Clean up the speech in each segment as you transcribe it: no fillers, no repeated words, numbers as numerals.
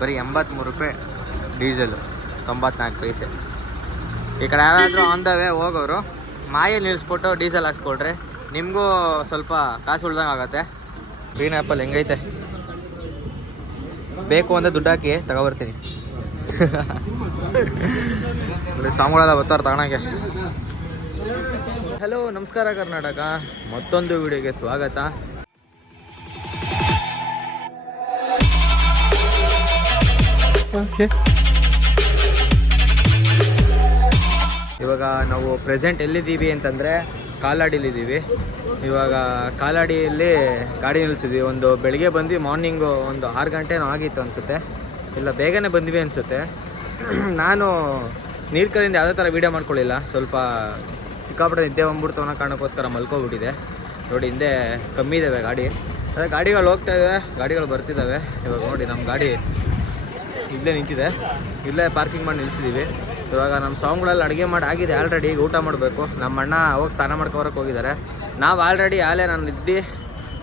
ಬರೀ 83 ರೂಪಾಯಿ ಡೀಸೆಲು, 94 ಪೈಸೆ. ಈ ಕಡೆ ಯಾರಾದರೂ ಆನ್ ದ ವೇ ಹೋಗೋರು ಮಾಯಲ್ಲಿ ನಿಲ್ಲಿಸ್ಬಿಟ್ಟು ಡೀಸೆಲ್ ಹಾಕ್ಸ್ಕೊಳ್ರಿ, ನಿಮಗೂ ಸ್ವಲ್ಪ ಕಾಸು ಉಳ್ದಂಗೆ ಆಗುತ್ತೆ. ಗ್ರೀನ್ ಆ್ಯಪಲ್ ಹೆಂಗೈತೆ, ಬೇಕು ಅಂದರೆ ದುಡ್ಡು ಹಾಕಿ ತಗೊಬರ್ತೀನಿ. ಸಾಂಗಳೆಲ್ಲ ಬರ್ತಾರೆ ತಗೊಳಕ್ಕೆ. ಹಲೋ, ನಮಸ್ಕಾರ ಕರ್ನಾಟಕ, ಮತ್ತೊಂದು ವಿಡಿಯೋಗೆ ಸ್ವಾಗತ. ಇವಾಗ ನಾವು ಪ್ರೆಸೆಂಟ್ ಎಲ್ಲಿದ್ದೀವಿ ಅಂತಂದರೆ ಕಾಲಾಡಿಲಿದ್ದೀವಿ. ಇವಾಗ ಕಾಲಾಡಿಯಲ್ಲಿ ಗಾಡಿ ನಿಲ್ಲಿಸಿದ್ವಿ. ಒಂದು ಬೆಳಿಗ್ಗೆ ಬಂದ್ವಿ, ಮಾರ್ನಿಂಗು ಒಂದು 6 ಗಂಟೆನೂ ಆಗಿತ್ತು ಅನಿಸುತ್ತೆ, ಇಲ್ಲ ಬೇಗನೆ ಬಂದ್ವಿ ಅನಿಸುತ್ತೆ. ನಾನು ನೀರ್ಕಲ್ಲಿಂದ ಯಾವುದೇ ಥರ ವೀಡಿಯೋ ಮಾಡ್ಕೊಳ್ಳಿಲ್ಲ, ಸ್ವಲ್ಪ ಸಿಕ್ಕಾಪಟ್ಟೆ ನಿದ್ದೆ ಬಂದ್ಬಿಡ್ತು ಅನ್ನೋ ಕಾರಣಕ್ಕೋಸ್ಕರ ಮಲ್ಕೊಬಿಟ್ಟಿದೆ. ನೋಡಿ ಹಿಂದೆ ಕಮ್ಮಿ ಇದ್ದಾವೆ ಗಾಡಿ, ಅದೇ ಗಾಡಿಗಳು ಹೋಗ್ತಾ ಇದ್ದಾವೆ, ಗಾಡಿಗಳು ಬರ್ತಿದ್ದಾವೆ. ಇವಾಗ ನೋಡಿ ನಮ್ಮ ಗಾಡಿ ಇಲ್ಲೇ ನಿಂತಿದೆ, ಇಲ್ಲೇ ಪಾರ್ಕಿಂಗ್ ಮಾಡಿ ನಿಲ್ಲಿಸಿದ್ದೀವಿ. ಇವಾಗ ನಮ್ಮ ಸಾಂಗ್ಗಳಲ್ಲಿ ಅಡುಗೆ ಮಾಡಿ ಆಗಿದೆ ಆಲ್ರೆಡಿ, ಈಗ ಊಟ ಮಾಡಬೇಕು. ನಮ್ಮ ಅಣ್ಣ ಹೋಗಿ ಸ್ನಾನ ಮಾಡ್ಕೊಬರಕ್ಕೆ ಹೋಗಿದ್ದಾರೆ. ನಾವು ಆಲ್ರೆಡಿ ನಾನು ಇದ್ದು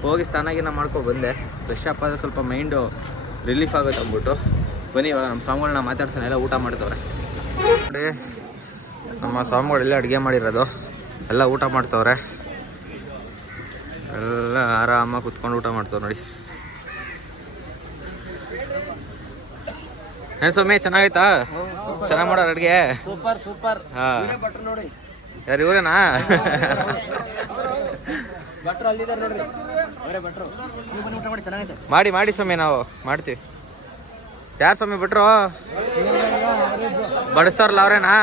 ಹೋಗಿ ಸ್ನಾನಾಗಿನ ಮಾಡ್ಕೊಂಡು ಬಂದೆ. ಫ್ರೆಶ್ ಅಪ್ ಆದರೆ ಸ್ವಲ್ಪ ಮೈಂಡು ರಿಲೀಫ್ ಆಗುತ್ತೆ ಅಂದ್ಬಿಟ್ಟು ಬನ್ನಿ ಇವಾಗ ನಮ್ಮ ಸಾಂಗ್ಗಳನ್ನ ಮಾತಾಡ್ಸೋಣ. ಎಲ್ಲ ಊಟ ಮಾಡ್ತವ್ರೆ ನೋಡಿ, ನಮ್ಮ ಸಾಂಗ್ಗಳೆಲ್ಲ ಅಡುಗೆ ಮಾಡಿರೋದು, ಎಲ್ಲ ಊಟ ಮಾಡ್ತವ್ರೆ. ಎಲ್ಲ ಆರಾಮಾಗಿ ಕುತ್ಕೊಂಡು ಊಟ ಮಾಡ್ತವ್ರೆ ನೋಡಿ. ಏನು ಸ್ವಾಮಿ, ಚೆನ್ನಾಗೈತಾ? ಚೆನ್ನಾಗಿ ಮಾಡೋರು ಅಡುಗೆ? Super super. ಹಾಂ, ಯಾರು ಇವರೇನಾ? ಮಾಡಿ ಮಾಡಿ ಸ್ವಾಮಿ, ನಾವು ಮಾಡ್ತೀವಿ. ಯಾರು ಸ್ವಾಮಿ ಬಿಟ್ರು? ಬಡಿಸ್ತವ್ರಲ್ಲ ಅವ್ರೇನಾ?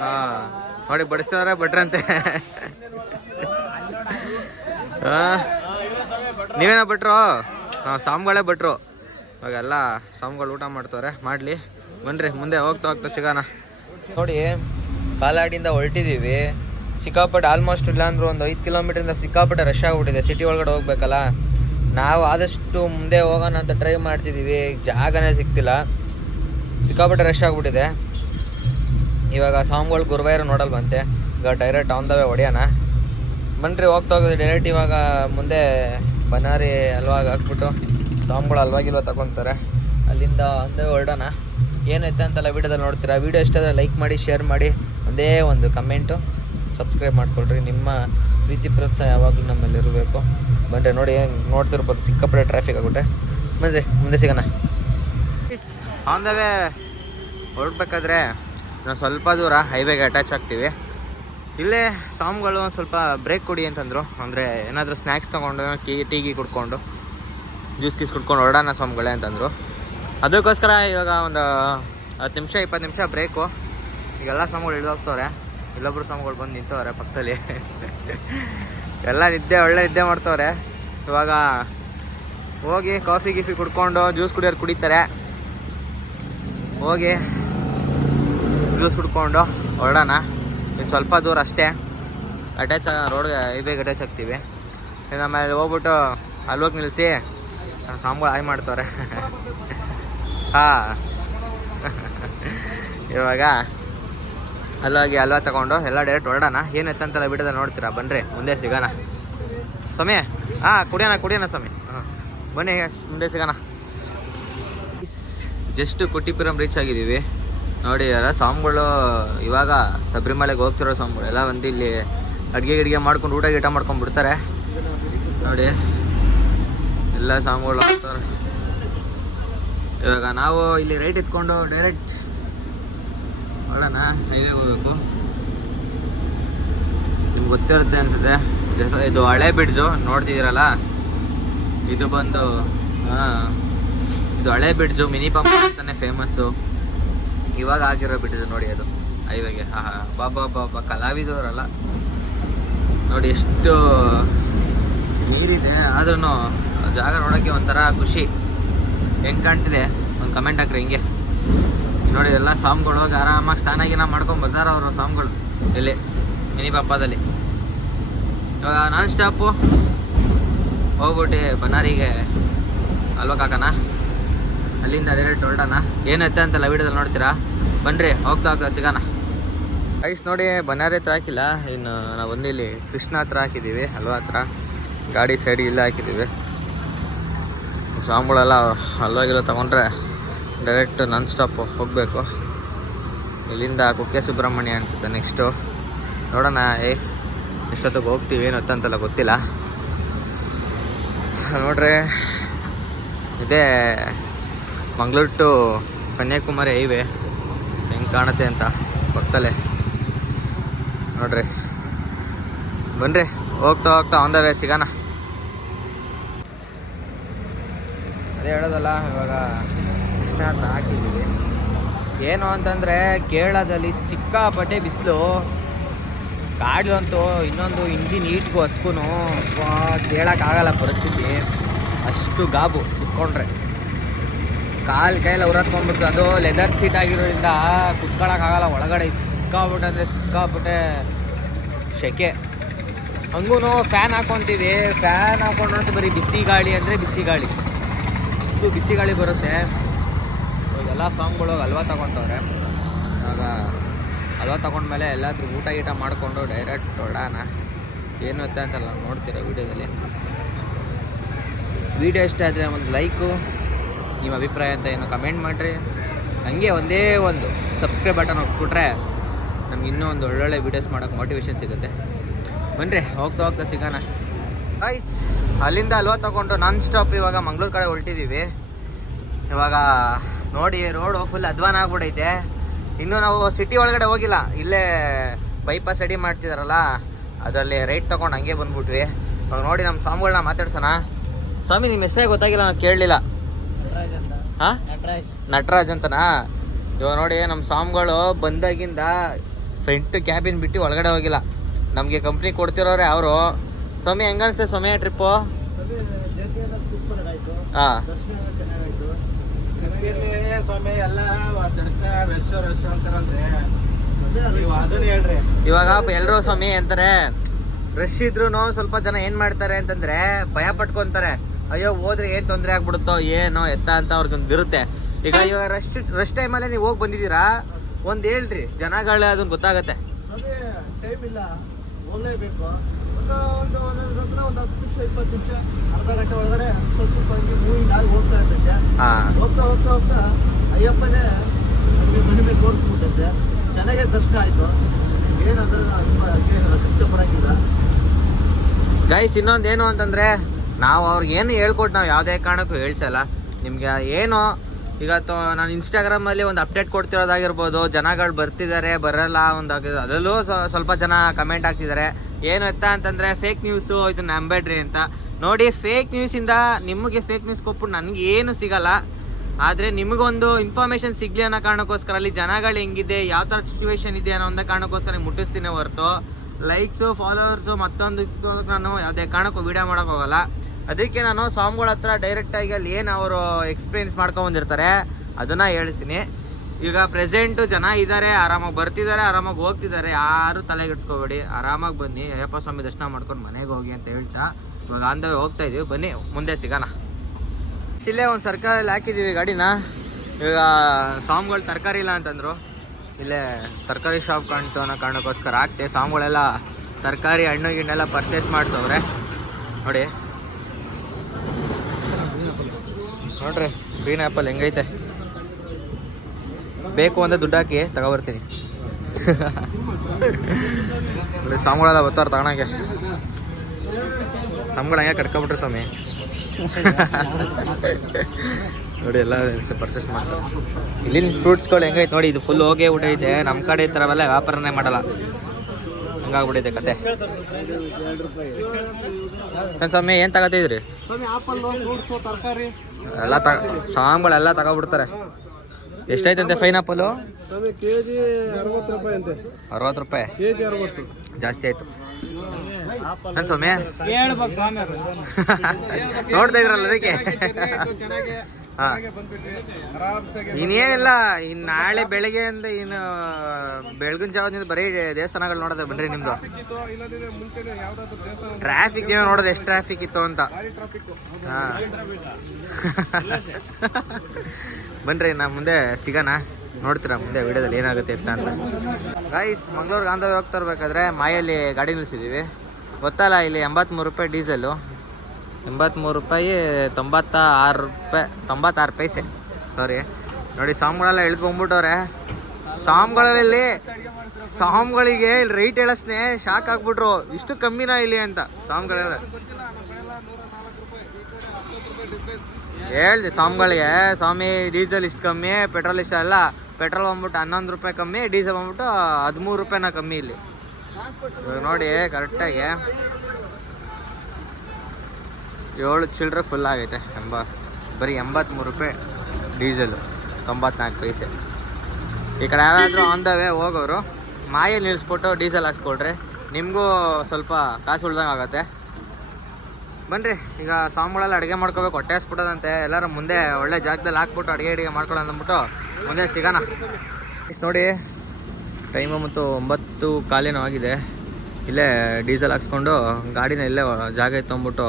ಹಾಂ ನೋಡಿ, ಬಡಿಸ್ತವ್ರೆ ಬಿಟ್ರಂತೆ. ಹಾಂ, ನೀವೇನ ಬಿಟ್ರು? ಹಾಂ, ಸಾಮ್ಗಳೇ ಬಿಟ್ರು. ಇವಾಗೆಲ್ಲ ಸಾಮ್ಗಳು ಊಟ ಮಾಡ್ತವ್ರೆ, ಮಾಡಲಿ ಬನ್ನಿರಿ, ಮುಂದೆ ಹೋಗ್ತಾ ಸಿಗೋಣ. ನೋಡಿ, ಕಾಲಾಡಿಯಿಂದ ಹೊರಟಿದ್ದೀವಿ. ಸಿಕ್ಕಾಪಟ್ಟೆ ಆಲ್ಮೋಸ್ಟ್ ಇಲ್ಲಾಂದ್ರೂ ಒಂದು 5 ಕಿಲೋಮೀಟ್ರಿಂದ ಸಿಕ್ಕಾಪಟ್ಟೆ ರಶ್ ಆಗಿಬಿಟ್ಟಿದೆ. ಸಿಟಿ ಒಳಗಡೆ ಹೋಗ್ಬೇಕಲ್ಲ, ನಾವು ಆದಷ್ಟು ಮುಂದೆ ಹೋಗೋಣ ಅಂತ ಟ್ರೈ ಮಾಡ್ತಿದ್ದೀವಿ, ಜಾಗನೇ ಸಿಗ್ತಿಲ್ಲ, ಸಿಕ್ಕಾಪಟ್ಟೆ ರಶ್ ಆಗಿಬಿಟ್ಟಿದೆ. ಇವಾಗ ಸಾಮ್ಗಳು ಗುರುವಾರ ನೋಡಲ್ ಬಂತೆ, ಈಗ ಡೈರೆಕ್ಟ್ ಆನ್ ದ ವೇ ಹೊಡೆಯೋಣ ಬನ್ನಿರಿ. ಹೋಗ್ತಾ ಹೋಗೋದು ಡೈರೆಕ್ಟ್ ಇವಾಗ ಮುಂದೆ ಬನಾರಿ ಹಲ್ವಾಗ ಹಾಕ್ಬಿಟ್ಟು ಸಾಮ್ಗಳು ಹಲ್ವಾಗಿಲ್ವ ತಗೊತಾರೆ, ಅಲ್ಲಿಂದ ಆನ್ ದ ವೇ ಹೊರಡೋಣ. ಏನೈತೆ ಅಂತೆಲ್ಲ ವೀಡಿಯೋದಲ್ಲಿ ನೋಡ್ತೀರಾ. ವೀಡಿಯೋ ಇಷ್ಟಾದರೆ ಲೈಕ್ ಮಾಡಿ, ಶೇರ್ ಮಾಡಿ, ಒಂದೇ ಒಂದು ಕಮೆಂಟು, ಸಬ್ಸ್ಕ್ರೈಬ್ ಮಾಡ್ಕೊಳ್ರಿ. ನಿಮ್ಮ ಪ್ರೀತಿ ಪ್ರೋತ್ಸಾಹ ಯಾವಾಗಲೂ ನಮ್ಮಲ್ಲಿ ಇರಬೇಕು. ಬನ್ರಿ, ನೋಡಿ ನೋಡ್ತಿರ್ಬೋದು ಸಿಕ್ಕಾಪಟ್ಟೆ ಟ್ರಾಫಿಕ್ ಆಗುತ್ತೆ. ಬನ್ನಿರಿ, ಮುಂದೆ ಸಿಗೋಣ. ಆನ್ ದ ವೇ ಹೊರಡ್ಬೇಕಾದ್ರೆ ನಾವು ಸ್ವಲ್ಪ ದೂರ ಹೈವೇಗೆ ಅಟ್ಯಾಚ್ ಆಗ್ತೀವಿ. ಇಲ್ಲೇ ಸಾಮ್ಗಳು ಒಂದು ಸ್ವಲ್ಪ ಬ್ರೇಕ್ ಕೊಡಿ ಅಂತಂದರು, ಅಂದರೆ ಏನಾದರೂ ಸ್ನ್ಯಾಕ್ಸ್ ತೊಗೊಂಡು ಟೀ ಕುಡ್ಕೊಂಡು ಜ್ಯೂಸ್ ಕುಡ್ಕೊಂಡು ಹೊರಡೋಣ ಸಾಮ್ಗಳೇ ಅಂತಂದರು. ಅದಕ್ಕೋಸ್ಕರ ಇವಾಗ ಒಂದು 10 ನಿಮಿಷ 20 ನಿಮಿಷ ಬ್ರೇಕು. ಈಗೆಲ್ಲ ಸಾಮ್ಗಳು ಇಳಿದೋಗ್ತವ್ರೆ, ಇಲ್ಲೊಬ್ರು ಸಾಮ್ಗಳು ಬಂದು ನಿಂತವ್ರೆ ಪಕ್ಕದಲ್ಲಿ. ಎಲ್ಲ ಒಳ್ಳೆ ನಿದ್ದೆ ಮಾಡ್ತವ್ರೆ. ಇವಾಗ ಹೋಗಿ ಕಾಫಿ ಕುಡ್ಕೊಂಡು ಜ್ಯೂಸ್ ಕುಡಿತಾರೆ. ಹೋಗಿ ಜ್ಯೂಸ್ ಕುಡ್ಕೊಂಡು ಹೊರಡೋಣ. ಇನ್ನು ಸ್ವಲ್ಪ ದೂರ ಅಷ್ಟೇ, ಅಟ್ಯಾಚ್ ರೋಡ್ಗೆ ಹೈವೇಗೆ ಅಟ್ಯಾಚ್ ಆಗ್ತೀವಿ. ಇನ್ನು ಆಮೇಲೆ ಹೋಗ್ಬಿಟ್ಟು ಅಲ್ಲಿ ಹೋಗಿ ನಿಲ್ಲಿಸಿ ಸಾಂಬಾರು ಹಾಯ್ ಮಾಡ್ತವ್ರೆ. ಹಾಂ, ಇವಾಗ ಅಲ್ಲೋಗಿ ಹಲ್ವಾ ತಗೊಂಡು ಎಲ್ಲ ಡೈರೆಕ್ಟ್ ಹೊರಡೋಣ. ಏನೈತಂತೆಲ್ಲ ವಿಡಿಯೋದಲ್ಲಿ ನೋಡ್ತೀರಾ, ಬನ್ನಿರಿ ಮುಂದೆ ಸಿಗೋಣ. ಸ್ವಾಮಿ, ಹಾಂ ಕುಡಿಯೋಣ ಸ್ವಾಮಿ. ಹಾಂ ಬನ್ನಿ, ಮುಂದೆ ಸಿಗೋಣ. ಜಸ್ಟ್ ಕುಟ್ಟಿಪುರಂ ರೀಚ್ ಆಗಿದ್ದೀವಿ. ನೋಡಿ, ಎಲ್ಲ ಸಾಮ್ಗಳು ಇವಾಗ ಶಬರಿಮಲೆಗೆ ಹೋಗ್ತಿರೋ ಸಾಮ್ಗಳು ಎಲ್ಲ ಬಂದು ಇಲ್ಲಿ ಅಡುಗೆ ಮಾಡ್ಕೊಂಡು ಊಟ ಮಾಡ್ಕೊಂಡು ಬಿಡ್ತಾರೆ. ನೋಡಿ ಎಲ್ಲ ಸಾಮ್ಗಳು ಹೋಗ್ತಾರೆ. ಇವಾಗ ನಾವು ಇಲ್ಲಿ ರೈಟ್ ಎತ್ಕೊಂಡು ಡೈರೆಕ್ಟ್ ಹೊರಡೋಣ, ಹೈವೇಗೆ ಹೋಗ್ಬೇಕು. ನಿಮ್ಗೆ ಗೊತ್ತಿರುತ್ತೆ ಅನಿಸುತ್ತೆ, ಇದು ಹಳೆ ಬ್ರಿಡ್ಜು ನೋಡ್ತಿದ್ದೀರಲ್ಲ, ಇದು ಬಂದು ಇದು ಹಳೆ ಬ್ರಿಡ್ಜು, ಮಿನಿ ಪಂಪ್ ಅಂತಲೇ ಫೇಮಸ್ಸು. ಇವಾಗ ಆಗಿರೋ ಬ್ರಿಡ್ಜ್ ನೋಡಿ, ಅದು ಹೈವೇಗೆ. ಬಾಬಾ ಕಲಾವಿದವರಲ್ಲ ನೋಡಿ, ಎಷ್ಟು ನೀರಿದೆ, ಆದ್ರೂ ಜಾಗ ನೋಡೋಕ್ಕೆ ಒಂಥರ ಖುಷಿ. ಹೆಂಗೆ ಕಾಣ್ತಿದೆ ಒಂದು ಕಮೆಂಟ್ ಹಾಕ್ರಿ. ಹಿಂಗೆ ನೋಡಿ, ಎಲ್ಲ ಸಾಮ್ಗಳು ಹೋಗಿ ಆರಾಮಾಗಿ ಸ್ನಾನಾಗಿನ ಮಾಡ್ಕೊಂಡು ಬರ್ತಾರೆ ಅವರು ಸಾಮ್ಗಳು ಇಲ್ಲಿ ಮಿನಿ ಪಾಪದಲ್ಲಿ. ಇವಾಗ ನಾನ್ ಸ್ಟಾಪು ಹೋಗ್ಬಿಟ್ಟು ಬನಾರಿಗೆ ಅಲ್ವಾಗ ಹಾಕೋಣ, ಅಲ್ಲಿಂದ ಡೈರೆಕ್ಟ್ ಹೊರಡೋಣ. ಏನೈತೆ ಅಂತೆಲ್ಲ ವೀಡಿಯೋದಲ್ಲಿ ನೋಡ್ತೀರಾ, ಬನ್ನಿರಿ ಹೋಗ್ತಾ ಸಿಗೋಣ. ಐಸ್ ನೋಡಿ, ಬನಾರಿ ಹತ್ರ ಹಾಕಿಲ್ಲ, ಇನ್ನು ನಾವು ಒಂದು ಇಲ್ಲಿ ಕೃಷ್ಣ ಹತ್ರ ಹಾಕಿದ್ದೀವಿ, ಹಲ್ವಾ ಹತ್ರ ಗಾಡಿ ಸೈಡಿಗೆ ಇಲ್ಲೇ ಹಾಕಿದ್ದೀವಿ. ಸಾಂಬಳೆಲ್ಲ ಹಲ್ವಾಗಿಲ್ಲ ತೊಗೊಂಡ್ರೆ ಡೈರೆಕ್ಟ್ ನಾನ್ ಸ್ಟಾಪ್ ಹೋಗಬೇಕು. ಇಲ್ಲಿಂದ ಕುಕ್ಕೆ ಸುಬ್ರಹ್ಮಣ್ಯ ಅನಿಸುತ್ತೆ ನೆಕ್ಸ್ಟು. ನೋಡೋಣ ಎಷ್ಟೊತ್ತಿಗೆ ಹೋಗ್ತೀವಿ ಏನು ಅಂತಲ್ಲ ಗೊತ್ತಿಲ್ಲ. ನೋಡ್ರಿ ಇದೇ ಮಂಗಳೂರು ಟು ಕನ್ಯಾಕುಮಾರಿ ಹೈವೇ ಹೆಂಗೆ ಕಾಣುತ್ತೆ ಅಂತ ಪಕ್ಕದಲ್ಲೇ ನೋಡ್ರಿ. ಬನ್ರಿ ಹೋಗ್ತಾ ಹೋಗ್ತಾ ಆನ್ ದ ವೇ ಸಿಗೋಣ. ಅದೇ ಹೇಳೋದಲ್ಲ, ಇವಾಗ ಇಷ್ಟ ಅಂತ ಹಾಕಿದ್ದೀವಿ. ಏನು ಅಂತಂದರೆ ಕೇರಳದಲ್ಲಿ ಸಿಕ್ಕಾಪಟ್ಟೆ ಬಿಸಿಲು. ಗಾಡಿಲಂತೂ ಇನ್ನೊಂದು ಇಂಜಿನ್ ಹೀಟ್ಗೂ ಹತ್ಕೂ ಕೇಳೋಕ್ಕಾಗಲ್ಲ ಪರಿಸ್ಥಿತಿ. ಅಷ್ಟು ಗಾಬು ಕುತ್ಕೊಂಡ್ರೆ ಕೈಯಲ್ಲಿ ಉರತ್ಕೊಂಡ್ಬಿಟ್ಟು. ಅದು ಲೆದರ್ ಸೀಟ್ ಆಗಿರೋದ್ರಿಂದ ಕುತ್ಕೊಳ್ಳೋಕ್ಕಾಗಲ್ಲ ಒಳಗಡೆ. ಸಿಕ್ಕಾಬಿಟ್ಟೆ ಅಂದರೆ ಸಿಕ್ಕಾಬಿಟ್ಟೆ ಸೆಕೆ. ಹಂಗೂ ಫ್ಯಾನ್ ಹಾಕ್ಕೊತೀವಿ. ಫ್ಯಾನ್ ಹಾಕೊಂಡ್ರೆ ಬರೀ ಬಿಸಿ ಗಾಳಿ ಅಂದರೆ ಬಿಸಿ ಗಾಳಿ, ಅಷ್ಟು ಬಿಸಿ ಗಾಳಿ ಬರುತ್ತೆ. ಇವಾಗೆಲ್ಲ ಸಾಂಗ್ಗಳು ಹಲ್ವಾ ತೊಗೊತವ್ರೆ. ಇವಾಗ ಹಲ್ವಾ ತೊಗೊಂಡ್ಮೇಲೆ ಎಲ್ಲಾದ್ರೂ ಊಟ ಗೀಟ ಮಾಡಿಕೊಂಡು ಡೈರೆಕ್ಟ್ ಹೊರಡೋಣ. ಏನು ಅಂತಲ್ಲ ನೋಡ್ತೀರ ವೀಡಿಯೋದಲ್ಲಿ. ವೀಡಿಯೋ ಇಷ್ಟ ಆದರೆ ಒಂದು ಲೈಕು, ನಿಮ್ಮ ಅಭಿಪ್ರಾಯ ಅಂತ ಏನು ಕಮೆಂಟ್ ಮಾಡಿರಿ. ಹಂಗೆ ಒಂದೇ ಒಂದು ಸಬ್ಸ್ಕ್ರೈಬ್ ಬಟನ್ ಹೊಟ್ಬಿಟ್ರೆ ನಮ್ಗೆ ಇನ್ನೂ ಒಂದು ಒಳ್ಳೊಳ್ಳೆ ವೀಡಿಯೋಸ್ ಮಾಡೋಕ್ಕೆ ಮೋಟಿವೇಶನ್ ಸಿಗುತ್ತೆ. ಬನ್ನಿರಿ ಹೋಗ್ತಾ ಹೋಗ್ತಾ ಸಿಗೋಣ. ಗೈಸ್ ಅಲ್ಲಿಂದ ಹಲ್ವಾ ತೊಗೊಂಡು ನಾನ್ ಸ್ಟಾಪ್ ಇವಾಗ ಮಂಗ್ಳೂರು ಕಡೆ ಹೊರಟಿದ್ದೀವಿ. ಇವಾಗ ನೋಡಿ ರೋಡು ಫುಲ್ ಅಧ್ವಾನ ಆಗ್ಬಿಟ್ಟೈತೆ. ಇನ್ನೂ ನಾವು ಸಿಟಿ ಒಳಗಡೆ ಹೋಗಿಲ್ಲ. ಇಲ್ಲೇ ಬೈಪಾಸ್ ರೆಡಿ ಮಾಡ್ತಿದಾರಲ್ಲ ಅದರಲ್ಲಿ ರೈಟ್ ತೊಗೊಂಡು ಹಂಗೆ ಬಂದ್ಬಿಟ್ವಿ. ಇವಾಗ ನೋಡಿ ನಮ್ಮ ಸ್ವಾಮಿಗಳನ್ನ ಮಾತಾಡ್ಸೋಣ. ಸ್ವಾಮಿ ನಿಮ್ಮ ಹೆಸರೇ ಗೊತ್ತಾಗಿಲ್ಲ, ನಾನು ಕೇಳಲಿಲ್ಲ. ಹಾಂ ನಟರಾಜ್ ಅಂತನಾ? ಇವಾಗ ನೋಡಿ ನಮ್ಮ ಸ್ವಾಮಿಗಳು ಬಂದಾಗಿಂದ ಫ್ರಂಟ್ ಕ್ಯಾಬಿನ್ ಬಿಟ್ಟು ಒಳಗಡೆ ಹೋಗಿಲ್ಲ. ನಮಗೆ ಕಂಪ್ನಿ ಕೊಡ್ತಿರೋರೆ ಅವರು. ಸ್ವಾಮಿ ಹೆಂಗನ್ಸುತ್ತೆ ಸ್ವಾಮಿ ಟ್ರಿಪ್ಪು? ಹಾಂ ಇವಾಗ ಎಲ್ಲರೂ ಸ್ವಾಮಿ ಅಂತಾರೆ, ರಶ್ ಇದ್ರು ಸ್ವಲ್ಪ ಜನ ಏನು ಮಾಡ್ತಾರೆ ಅಂತಂದರೆ ಭಯ ಪಟ್ಕೊತಾರೆ. ಅಯ್ಯೋ ಹೋದ್ರೆ ಏನು ತೊಂದರೆ ಆಗ್ಬಿಡುತ್ತೋ ಏನೋ ಎತ್ತ ಅಂತ ಅವ್ರಿಗೊಂದು ಇರುತ್ತೆ. ಈಗ ಇವಾಗ ರಶ್ ಟೈಮಲ್ಲೇ ನೀವು ಹೋಗಿ ಬಂದಿದ್ದೀರಾ, ಒಂದು ಹೇಳ್ರಿ ಜನಗಳು ಅದನ್ನ ಗೊತ್ತಾಗತ್ತೆ. ಟೈಮ್ ಇಲ್ಲ, ಹೋಗಲೇಬೇಕು. ಒಂದು 10 ನಿಮಿಷ 20 ನಿಮಿಷ ಅರ್ಧ ಗಂಟೆ ಒಳಗಡೆ ಸ್ವಲ್ಪ ಮೂವಿಂಗ್ ಆಗಿ ಹೋಗ್ತಾ ಇರ್ತೈತೆ. ಹೋಗ್ತಾ ಹೋಗ್ತಾ ಹೋಗ್ತಾ ಅಯ್ಯಪ್ಪನೇ ಮನೆ ಮೇಲೆ ತೋರಿಸ್ಬಿಟ್ಟೈತೆ. ಚೆನ್ನಾಗೆ ದರ್ಶನ ಆಯಿತು. ಏನಂದ್ರೆ ಶಕ್ತಿ ಬರೋಕ್ಕಿಲ್ಲ. ಗೈಸ್ ಇನ್ನೊಂದು ಏನು ಅಂತಂದರೆ, ನಾವು ಅವ್ರಿಗೆ ಏನು ಹೇಳ್ಕೊಟ್ಟು ನಾವು ಯಾವುದೇ ಕಾರಣಕ್ಕೂ ಹೇಳ್ಸಲ್ಲ. ನಿಮಗೆ ಏನು ಈಗ ನಾನು ಇನ್ಸ್ಟಾಗ್ರಾಮಲ್ಲಿ ಒಂದು ಅಪ್ಡೇಟ್ ಕೊಡ್ತಿರೋದಾಗಿರ್ಬೋದು, ಜನಗಳು ಬರ್ತಿದ್ದಾರೆ ಬರಲ್ಲ ಒಂದು ಅದರಲ್ಲೂ ಸ್ವಲ್ಪ ಜನ ಕಮೆಂಟ್ ಹಾಕ್ತಿದ್ದಾರೆ. ಏನು ಎತ್ತ ಅಂತಂದರೆ ಫೇಕ್ ನ್ಯೂಸು ಇದನ್ನ ನಂಬೇಡ್ರಿ ಅಂತ. ನೋಡಿ ಫೇಕ್ ನ್ಯೂಸಿಂದ ನಿಮಗೆ ಫೇಕ್ ನ್ಯೂಸ್ ಕೊಟ್ಬಿಟ್ಟು ನನಗೆ ಏನು ಸಿಗಲ್ಲ. ಆದರೆ ನಿಮಗೊಂದು ಇನ್ಫಾರ್ಮೇಷನ್ ಸಿಗಲಿ ಅನ್ನೋ ಕಾರಣಕ್ಕೋಸ್ಕರ ಅಲ್ಲಿ ಜನಗಳು ಹೆಂಗಿದೆ, ಯಾವ ಥರ ಸಿಚುವೇಶನ್ ಇದೆ ಅನ್ನೋ ಒಂದು ಕಾರಣಕ್ಕೋಸ್ಕರ ಮುಟ್ಟಿಸ್ತೀನಿ ಹೊರತು ಲೈಕ್ಸು ಫಾಲೋವರ್ಸು ಮತ್ತೊಂದು ನಾನು ಯಾವುದೇ ಕಾರಣಕ್ಕೂ ವೀಡಿಯೋ ಮಾಡೋಕ್ಕೆ ಹೋಗಲ್ಲ. ಅದಕ್ಕೆ ನಾನು ಸ್ವಾಮಿಗಳ ಹತ್ರ ಡೈರೆಕ್ಟಾಗಿ ಅಲ್ಲಿ ಏನು ಅವರು ಎಕ್ಸ್ಪೀರಿಯನ್ಸ್ ಮಾಡ್ಕೊಂಬಂದಿರ್ತಾರೆ ಅದನ್ನು ಹೇಳ್ತೀನಿ. ಈಗ ಪ್ರೆಸೆಂಟು ಜನ ಇದ್ದಾರೆ, ಆರಾಮಾಗಿ ಬರ್ತಿದ್ದಾರೆ, ಆರಾಮಾಗಿ ಹೋಗ್ತಿದ್ದಾರೆ. ಯಾರು ತಲೆಗಿಡ್ಸ್ಕೋಬೇಡಿ, ಆರಾಮಾಗಿ ಬನ್ನಿ ಅಯ್ಯಪ್ಪ ಸ್ವಾಮಿ ದರ್ಶನ ಮಾಡ್ಕೊಂಡು ಮನೆಗೆ ಹೋಗಿ ಅಂತ ಹೇಳ್ತಾ ಇವಾಗ ಆನ್ ದ ವೇ ಹೋಗ್ತಾ ಇದೀವಿ. ಬನ್ನಿ ಮುಂದೆ ಸಿಗೋಣ. ಇಲ್ಲೇ ಒಂದು ಸರ್ಕಾರಲ್ಲಿ ಹಾಕಿದ್ದೀವಿ ಗಾಡಿನ. ಈಗ ಸ್ವಾಮಿಗಳು ತರಕಾರಿ ಇಲ್ಲ ಅಂತಂದರು, ಇಲ್ಲೇ ತರಕಾರಿ ಶಾಪ್ ಕಾಣ್ತು ಅನ್ನೋ ಕಾರಣಕ್ಕೋಸ್ಕರ ಹಾಕ್ತೆ. ಸ್ವಾಮಿಗಳೆಲ್ಲ ತರಕಾರಿ ಹಣ್ಣು ಗಿಣ್ಣೆಲ್ಲ ಪರ್ಚೇಸ್ ಮಾಡ್ತವ್ರೆ. ನೋಡಿ ನೋಡ್ರಿ ಗ್ರೀನ್ ಆ್ಯಪಲ್ ಹೆಂಗೈತೆ. ಬೇಕು ಅಂದರೆ ದುಡ್ಡು ಹಾಕಿ ತಗೊಬರ್ತೀನಿ. ನೋಡಿ ಸ್ವಾಮಿಗಳೆಲ್ಲ ಬರ್ತಾರೆ ತಗೊಳಕ್ಕೆ. ಸ್ವಾಮಿಗಳು ಹಂಗೆ ಕಟ್ಕೊಬಿಟ್ರೆ ಸ್ವಾಮಿ. ನೋಡಿ ಎಲ್ಲ ಪರ್ಚೇಸ್ ಮಾಡ್ತಾರೆ. ಇಲ್ಲಿನ ಫ್ರೂಟ್ಸ್ಗಳು ಹೆಂಗೈತೆ ನೋಡಿ. ಇದು ಫುಲ್ ಹೋಗೇ ಊಟೈತೆ. ನಮ್ಮ ಕಡೆ ಈ ಥರವೆಲ್ಲ ವ್ಯಾಪಾರನೇ ಮಾಡಲ್ಲ, ಹಂಗಾಗ್ಬಿಟ್ಟೈತೆ ಕತೆ. ಸ್ವಾಮಿ ಏನು ತಗೋತಿದ್ರಿ? ಎಲ್ಲ ಸ್ವಾಮಿಗಳೆಲ್ಲ ತಗೊಬಿಡ್ತಾರೆ. ಎಷ್ಟೈತಂತೆ ಫೈನ್ ಆಪಲು? ಕೆಜಿ 60 ರೂಪಾಯಿ ಅಂತೆ. 60 ರೂಪಾಯಿ ಕೆಜಿ 60 ಜಾಸ್ತಿ ಆಯ್ತು. ಸ್ವಾಮಿ ನೋಡ್ತಾ ಇದ್ರಲ್ಲ ಅದಕ್ಕೆ. ಇನ್ನೇನಿಲ್ಲ, ಇನ್ನು ನಾಳೆ ಬೆಳಗ್ಗೆಯಿಂದ ಇನ್ನು ಬೆಳಗಿನ ಜಾವದಿಂದ ಬರೀ ದೇವಸ್ಥಾನಗಳು ನೋಡೋದು. ಬನ್ರಿ ನಿಮ್ದು ಟ್ರಾಫಿಕ್ ಏನೋ ನೋಡೋದು, ಎಷ್ಟು ಟ್ರಾಫಿಕ್ ಇತ್ತು ಅಂತ. ಹಾಂ ಬನ್ರಿ ನಾ ಮುಂದೆ ಸಿಗೋಣ, ನೋಡ್ತೀರಾ ಮುಂದೆ ವಿಡಿಯೋದಲ್ಲಿ ಏನಾಗುತ್ತೆ ಅಂತ. ಗೈಸ್ ಮಂಗ್ಳೂರ್ಗೆ ಆನ್ ದ ವೇ ಹೋಗ್ತಾ ಇರ್ಬೇಕಾದ್ರೆ ಮಾಯಲ್ಲಿ ಗಾಡಿ ನಿಲ್ಲಿಸಿದ್ದೀವಿ. ಗೊತ್ತಲ್ಲ ಇಲ್ಲಿ 83 ರೂಪಾಯಿ ಡೀಸೆಲು, 83 ರೂಪಾಯಿ 96 ಪೈಸೆ ಸಾರಿ ನೋಡಿ ಸಾಮ್ಗಳೆಲ್ಲ ಇಳ್ಕೊಂಡ್ಬಿಟ್ಟವ್ರೆ. ಸಾಮ್ಗಳಿಗೆ ಇಲ್ಲಿ ರೈಟ್ ಹೇಳಷ್ಟೇ ಶಾಕ್ ಆಗ್ಬಿಟ್ರು, ಇಷ್ಟು ಕಮ್ಮಿನಾ ಇಲ್ಲಿ ಅಂತ. ಸಾಮ್ಗಳೆಲ್ಲ ಹೇಳ್ದೆ ಸಾಮ್ಗಳಿಗೆ, ಸ್ವಾಮಿ ಡೀಸೆಲ್ ಇಷ್ಟು ಕಮ್ಮಿ, ಪೆಟ್ರೋಲ್ ಇಷ್ಟ ಅಲ್ಲ. ಪೆಟ್ರೋಲ್ ಬಂದ್ಬಿಟ್ಟು 11 ರೂಪಾಯಿ ಕಮ್ಮಿ, ಡೀಸೆಲ್ ಬಂದ್ಬಿಟ್ಟು 13 ರೂಪಾಯಿನ ಕಮ್ಮಿ ಇಲ್ಲಿ. ಇವಾಗ ನೋಡಿ ಕರೆಕ್ಟಾಗಿ 7 ಚಿಲ್ಲರೆ ಫುಲ್ ಆಗೈತೆ. ಬರೀ 83 ರೂಪಾಯಿ ಡೀಸೆಲು, 94 ಪೈಸೆ. ಈ ಕಡೆ ಯಾರಾದರೂ ಆನ್ ದ ವೇ ಹೋಗೋರು ಮಾಯೆ ನಿಲ್ಲಿಸ್ಬಿಟ್ಟು ಡೀಸೆಲ್ ಹಾಕ್ಸ್ಕೊಳ್ರಿ, ನಿಮಗೂ ಸ್ವಲ್ಪ ಕಾಸು ಉಳ್ದಂಗೆ ಆಗುತ್ತೆ. ಬನ್ನಿರಿ, ಈಗ ಸಾಂಬಾಳೆಲ್ಲ ಅಡುಗೆ ಮಾಡ್ಕೋಬೇಕು, ಹೊಟ್ಟೆ ಹಸ್ಬಿಟ್ಟದಂತೆ. ಎಲ್ಲರೂ ಮುಂದೆ ಒಳ್ಳೆ ಜಾಗದಲ್ಲಿ ಹಾಕ್ಬಿಟ್ಟು ಅಡುಗೆ ಮಾಡ್ಕೊಳ್ಳೋ ಅಂದ್ಬಿಟ್ಟು ಮುಂದೆ ಸಿಗೋಣ. ನೋಡಿ ಟೈಮು ಮತ್ತು 9:15 ಆಗಿದೆ. ಇಲ್ಲೇ ಡೀಸೆಲ್ ಹಾಕ್ಸ್ಕೊಂಡು ಗಾಡಿನ ಇಲ್ಲೇ ಜಾಗ ಇತ್ತು ಅಂದ್ಬಿಟ್ಟು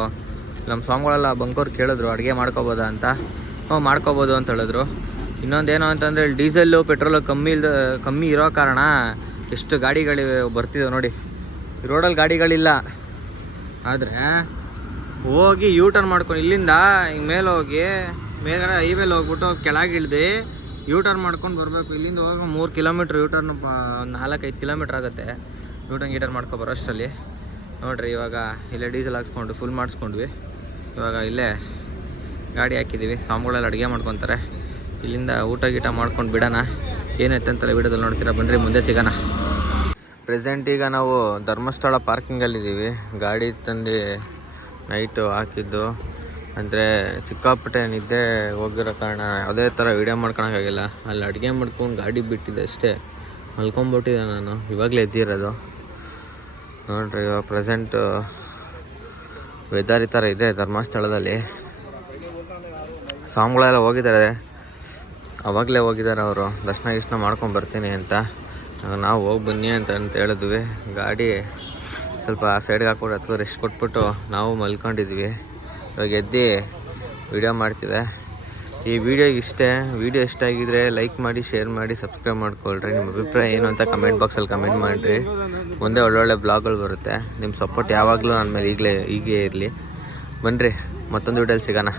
ನಮ್ಮ ಸ್ವಾಮಿಗಳೆಲ್ಲ ಬಂಕೋರು ಕೇಳಿದ್ರು ಅಡುಗೆ ಮಾಡ್ಕೋಬೋದಾ ಅಂತ. ಹ್ಞೂ ಮಾಡ್ಕೋಬೋದು ಅಂತ ಹೇಳಿದ್ರು. ಇನ್ನೊಂದೇನು ಅಂತಂದರೆ ಡೀಸೆಲ್ಲು ಪೆಟ್ರೋಲು ಕಮ್ಮಿ ಇರೋ ಕಾರಣ ಎಷ್ಟು ಗಾಡಿಗಳಿವೆ ಬರ್ತಿದ್ದಾವೆ ನೋಡಿ. ರೋಡಲ್ಲಿ ಗಾಡಿಗಳಿಲ್ಲ, ಆದರೆ ಹೋಗಿ ಯೂ ಟರ್ನ್ ಮಾಡ್ಕೊಂಡು ಇಲ್ಲಿಂದ ಹಿಂಗೆ ಮೇಲೆ ಹೋಗಿ ಮೇಲ್ಗಡೆ ಹೈವೇಲಿ ಹೋಗ್ಬಿಟ್ಟು ಕೆಳಗೆ ಇಳ್ದು ಯೂ ಟರ್ನ್ ಮಾಡ್ಕೊಂಡು ಬರಬೇಕು. ಇಲ್ಲಿಂದ ಹೋಗಿ 3 ಕಿಲೋಮೀಟ್ರ್ ಯೂ ಟರ್ನ್, 4-5 ಕಿಲೋಮೀಟ್ರ್ ಆಗುತ್ತೆ ಯೂ ಟರ್ನ್ ಮಾಡ್ಕೊ ಬರೋಷ್ಟರಲ್ಲಿ. ನೋಡಿರಿ ಇವಾಗ ಇಲ್ಲೇ ಡೀಸೆಲ್ ಹಾಕ್ಸ್ಕೊಂಡು ಫುಲ್ ಮಾಡಿಸ್ಕೊಂಡ್ವಿ. ಇವಾಗ ಇಲ್ಲೇ ಗಾಡಿ ಹಾಕಿದ್ದೀವಿ, ಸಾಂಬಾಳೆಲ್ಲ ಅಡುಗೆ ಮಾಡ್ಕೊತಾರೆ. ಇಲ್ಲಿಂದ ಊಟ ಗೀಟ ಮಾಡ್ಕೊಂಡು ಬಿಡೋಣ. ಏನೈತೆ ಅಂತೆಲ್ಲ ವಿಡಿಯೋದಲ್ಲಿ ನೋಡ್ತೀರಾ, ಬನ್ನಿರಿ ಮುಂದೆ ಸಿಗೋಣ. ಪ್ರೆಸೆಂಟ್ ಈಗ ನಾವು ಧರ್ಮಸ್ಥಳ ಪಾರ್ಕಿಂಗಲ್ಲಿದ್ದೀವಿ. ಗಾಡಿ ತಂದು ನೈಟು ಹಾಕಿದ್ದು, ಅಂದರೆ ಸಿಕ್ಕಾಪಟ್ಟೆ ನಿದ್ದೆ ಹೋಗಿರೋ ಕಾರಣ ಯಾವುದೇ ಥರ ವೀಡಿಯೋ ಮಾಡ್ಕೊಳಕ್ಕಾಗಿಲ್ಲ. ಅಲ್ಲಿ ಅಡುಗೆ ಮಾಡ್ಕೊಂಡು ಗಾಡಿ ಬಿಟ್ಟಿದ್ದೆ ಅಷ್ಟೇ, ಮಲ್ಕೊಂಬಿಟ್ಟಿದ್ದೆ ನಾನು. ಇವಾಗಲೇ ಎದ್ದಿರೋದು ನೋಡ್ರಿ. ಇವಾಗ ಪ್ರೆಸೆಂಟು ವೆದರ್ ಈ ಥರ ಇದೆ ಧರ್ಮಸ್ಥಳದಲ್ಲಿ. ಸ್ವಾಮಿಗಳೆಲ್ಲ ಹೋಗಿದ್ದಾರೆ, ಅವಾಗಲೇ ಹೋಗಿದ್ದಾರೆ ಅವರು, ದರ್ಶನ ಮಾಡ್ಕೊಂಡು ಬರ್ತೀನಿ ಅಂತ. ನಾವು ಹೋಗಿ ಬನ್ನಿ ಅಂತ ಹೇಳಿದ್ವಿ. ಗಾಡಿ ಸ್ವಲ್ಪ ಸೈಡ್ಗೆ ಹಾಕ್ಬಿಟ್ಟು ಅಥವಾ ರೆಸ್ಟ್ ಕೊಟ್ಬಿಟ್ಟು ನಾವು ಮಲ್ಕೊಂಡಿದ್ವಿ. ಇವಾಗ ಎದ್ದು ವಿಡಿಯೋ ಮಾಡ್ತಿದ್ದೆ. ಈ ವಿಡಿಯೋ ಇಷ್ಟ ಆಗಿದ್ರೆ ಲೈಕ್ ಮಾಡಿ, ಶೇರ್ ಮಾಡಿ, ಸಬ್ಸ್ಕ್ರೈಬ್ ಮಾಡ್ಕೊಳ್ರಿ. ನಿಮ್ಮ ಅಭಿಪ್ರಾಯ ಏನು ಅಂತ ಕಮೆಂಟ್ ಬಾಕ್ಸಲ್ಲಿ ಕಮೆಂಟ್ ಮಾಡಿರಿ. ಮುಂದೆ ಒಳ್ಳೊಳ್ಳೆ ಬ್ಲಾಗ್ಗಳು ಬರುತ್ತೆ. ನಿಮ್ಮ ಸಪೋರ್ಟ್ ಯಾವಾಗಲೂ ನನ್ನ ಮೇಲೆ ಹೀಗೆ ಇರಲಿ. ಬನ್ನಿರಿ, ಮತ್ತೊಂದು ವಿಡಿಯೋಲಿ ಸಿಗೋಣ.